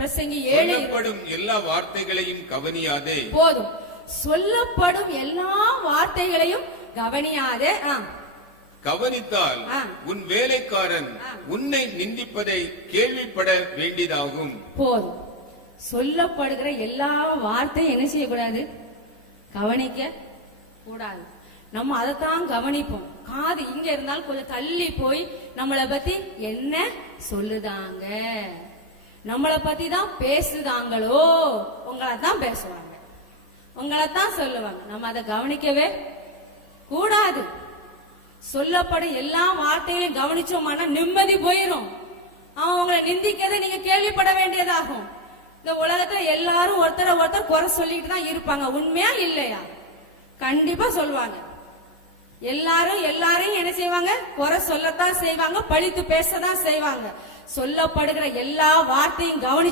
பிரசங்கி 7 சொல்லப்படும் எல்லா வார்த்தைகளையும் கவனியாதே. போதும். சொல்லப்படும் எல்லா வார்த்தைகளையும் கவனியாதே. கவனித்தால் உன் வேலைக்காரன் உன்னை நிந்திப்பதை கேள்விப்பட வேண்டியதாகும். போதும். சொல்லப்படுகிற எல்லா வார்த்தையும் என்ன செய்யக்கூடாது? கவனிக்க கூடாது. நம்ம அதைத்தான் கவனிப்போம். காது இங்க இருந்தாலும் கொஞ்சம் தள்ளி போய் நம்மளை பத்தி என்ன சொல்லுதாங்க, நம்மளை பத்தி தான் பேசுதாங்களோ, உங்களை தான் பேசுவாங்க, உங்களை தான் சொல்லுவாங்க. நம்ம அதை கவனிக்கவே கூடாது. சொல்லப்படும் எல்லா வார்த்தைகளையும் கவனிச்சோம்னா நிம்மதி போயிரும். உங்களை நிந்திக்கதை நீங்க கேள்விப்பட வேண்டியதாகும். இந்த உலகத்துல எல்லாரும் ஒருத்தர் குறை சொல்லிட்டு தான் இருப்பாங்க. உண்மையா இல்லையா? கண்டிப்பா சொல்லுவாங்க. எல்லாரையும் என்ன செய்வாங்க? குறை சொல்லத்தான் செய்வாங்க, பழித்து பேசதான் செய்வாங்க. சொல்லப்படுகிற எல்லா வார்த்தையும் கவனிச்சு